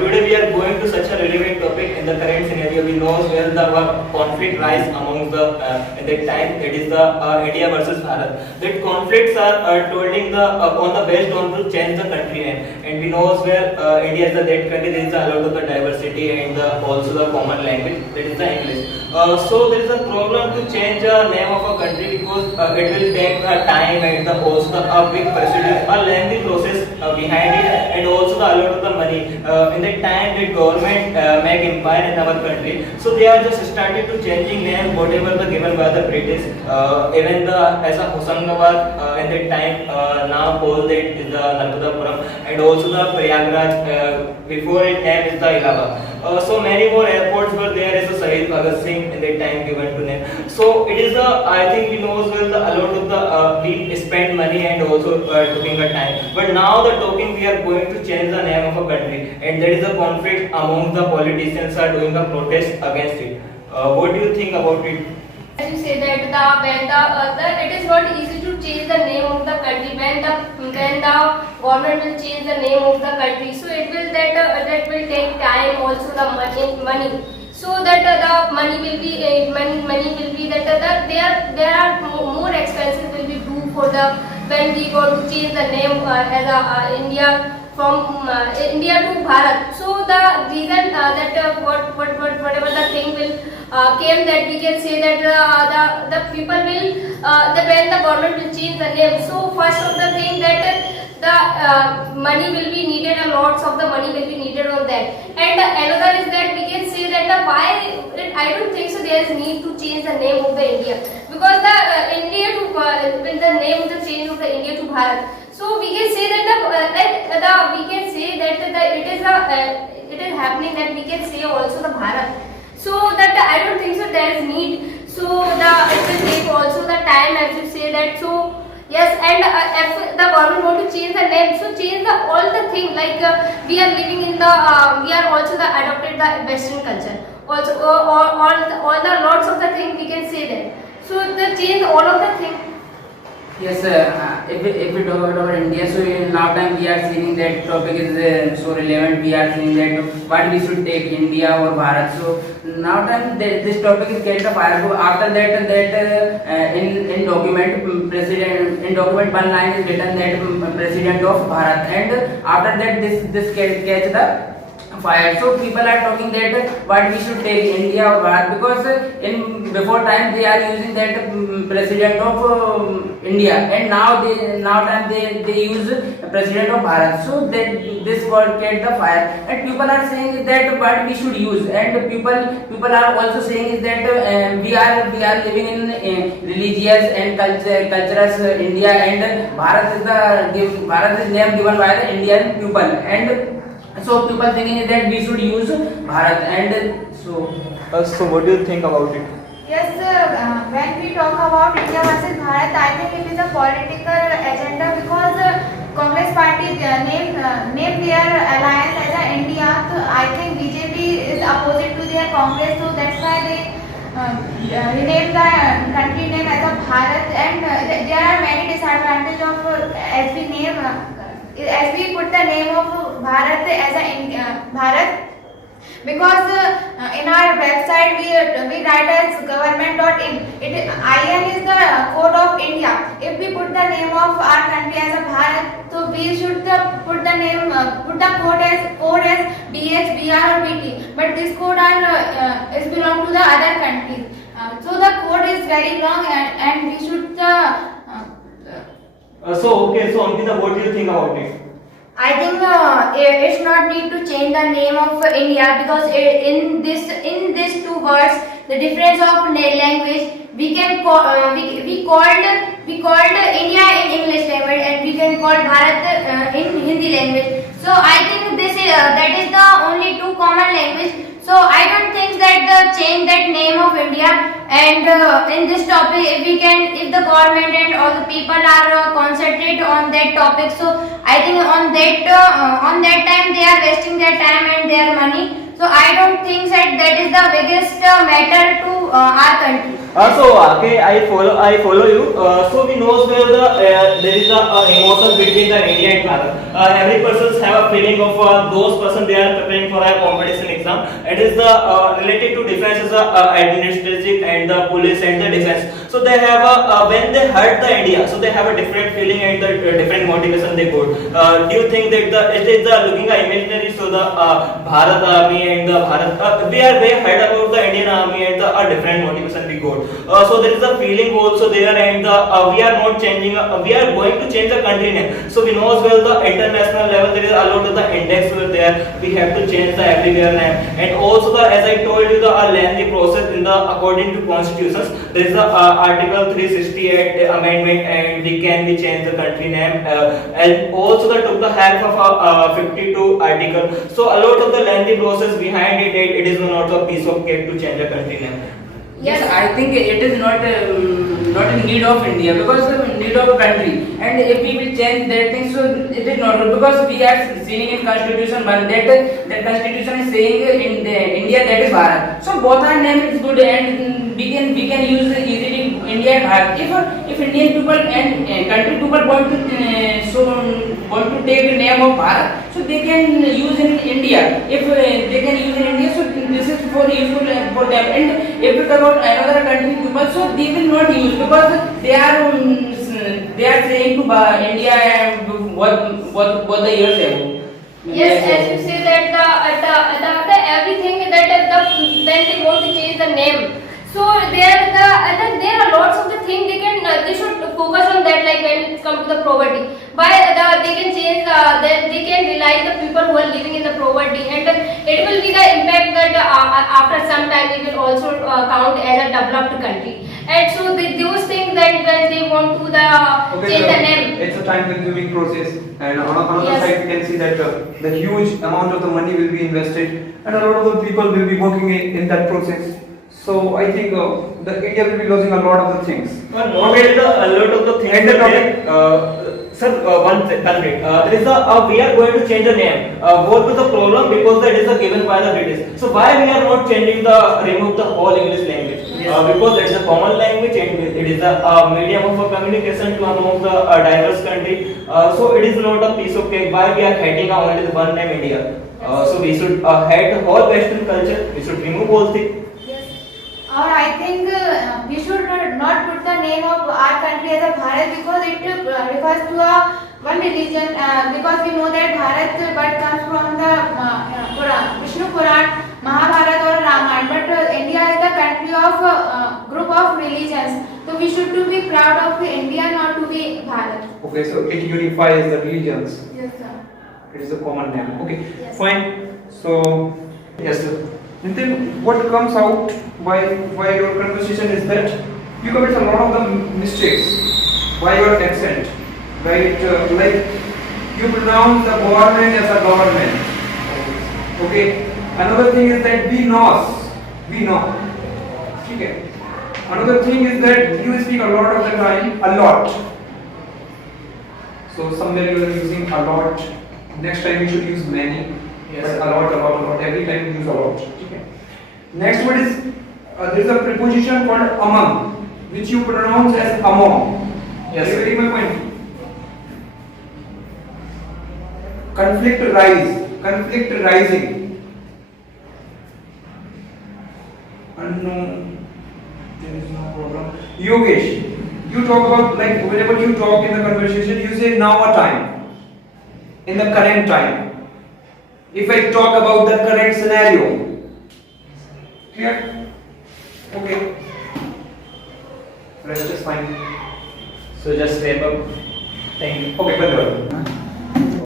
today we are going to such a relevant topic in the current scenario. We know where the conflict rise among the in that time. It is the India versus Bharat. That conflicts are holding the on the based on to change the country name, and we know where India is the that country. There is a lot of the diversity and also the common language, that is the English. So there is a problem to change the name of a country because it will take time and the also a big procedure, a lengthy process behind it, and also the a lot of the money. In that time, the government make empire in our country, so they are just started to changing name whatever the given by the British. Even the as a Hosangabad in that time now called it is the Narmadapuram, and also the Prayagraj before it name is the Allahabad. So many more airports were there as a Sahid Bhagat Singh in that time given to name. So it is the I think we knows well the a lot of the we spend money and also taking a time. But now the talking we are going to change the name of a country, and there is a conflict among the politicians are doing a protest against it. What do you think about it? As you say that it is not easy to change the name of the country when the government will change the name of the country. So it will that will take time, also the money. So that the money will be that there are more expenses will be due for the when we go to change the name as India from India to Bharat. So the reason that whatever the thing will came that we can say that the people will when the government will change the name. So first of the thing that the money will be needed, and lots of the money will be needed on that. And another is that we can say that why I don't think so there is need to change the name of the India, because the India to when the name of the change of the India to Bharat. So we can say that we can say that it is happening that we can say also the Bharat. So that I don't think so there is need. So it will take also the time, as you say that. So yes, and if the government want to change the name, so change all the thing like we are living in the we are also the adopted the Western culture. Also all the lots of the thing we can say that. So the change all of the thing. Yes, if we talk about India, so in now time we are seeing that topic is so relevant. We are seeing that what we should take, India or Bharat. So now time this topic is get a fire. So after that in document president in document one line is written that president of Bharat, and after that this catch the fire. So people are talking that what we should take, India or Bharat, because in before time they are using that president of India, and now they use president of Bharat. So that this word get the fire, and people are saying that what we should use, and people are also saying is that we are living in religious and culturous India, and Bharat is name given by the Indian people, and so people thinking that we should use Bharat, and so. So what do you think about it? Yes, when we talk about India versus Bharat, I think it is a political agenda, because Congress party name their alliance as a India. So I think BJP is opposite to their Congress, so that's why they rename the country name as a Bharat. And there are many disadvantages of as we put the name of Bharat as a Bharat, because in our website we write as government.in. IN is the code of India. If we put the name of our country as a Bharat, so we should put the name put the code as BH, BR or BT. But this code is belong to the other countries. So the code is very long, and we should. So Ankita, what do you think about it? I think it's not need to change the name of India, because in these two words the difference of language we can we called India in English language, and we can call Bharat in Hindi language. So I think that is the only two common language. So I don't think that the change that name of India, and in this topic if the government and all the people are concentrate on that topic, so I think on that time they are wasting their time and their money. So I I don't think that is the biggest matter to our country. Okay, I follow you. So we know where there is a emotion between the India and Bharat. Every person have a feeling of those person they are preparing for a competition exam. It is the related to defense is the administrative and the police and the defense. So they have a when they hurt the India, so they have a different feeling and the different motivation they got. Do you think that it is the looking imaginary? So the Bharat army and the Bharat we are very hurt about the Indian army and the different motivation we got. So there is a feeling also there and we are not changing we are going to change the country name. So we know as well the international level there is a lot of the index were there, we have to change the everywhere name, and also the as I told you the lengthy process in the according to constitutions there is the article 368 amendment and we can be change the country name and also the took the help of 52 article. So a lot of the lengthy process behind it, it is not a piece of cake to change the country name. Yes, I think it is not in need of India because in need of country. And if we will change that thing, so it is not good because we are seeing in Constitution one that Constitution is saying in the India that is Bharat. So both our name is good and we can use easily India and Bharat. If Indian people and country people want to take the name of Bharat, so they can use in India. If they can use in India, so this is for useful for them. And if we talk about another country people, so they will not use because they are saying to India what the years ago. Yes, as you say that the everything that when they want to change the name. So there are lots of the things they should focus on that, like when it comes to the poverty. They can change they can realize the people who are living in the poverty, and it will be the impact that after some time it will also count as a developed country. And so those things that when they want to change the name. It's a time-consuming process, and on another Yes. side we can see that the huge amount of the money will be invested, and a lot of the people will be working in that process. So I think the India will be losing a lot of the things. Not really a lot of the things. And the topic. Sir, one minute. There is we are going to change the name. What was the problem? Because that is given by the British. So why we are not changing remove the whole English language? Because it is a common language and it is a medium of communication to among the diverse country. So it is not a piece of cake. Why we are hating only the one name India? So we should hate the whole Western culture. We should remove all things. Or I think we should not put the name of our country as a Bharat because it refers to one religion. Because we know that Bharat but comes from the Vishnu Puran, Mahabharata or Ramayana. But India is the country of group of religions. So we should to be proud of India, not to be Bharat. Okay, so it unifies the religions. Yes, sir. It is a common name. Okay, Yes. fine. So Yes, sir. and then what comes out by your conversation is that you commit a lot of the mistakes by your accent, right? Like you pronounce the government as a government. Okay. Another thing is that we know. Okay. Another thing is that you speak a lot of the time, a lot. So somewhere you are using a lot. Next time you should use many. Yes, But sir. a lot. Every time you use a lot. Okay. Next word is there is a preposition called among, which you pronounce as among. Yes, Are you sir. getting my point? Conflict rising. Unknown. There is no problem. Yogesh, you talk about like whenever you talk in the conversation, you say now a time. In the current time. If I talk about the current scenario. Clear? Okay. Rest is fine. So just wrap up. Thank you. Okay, Pandora.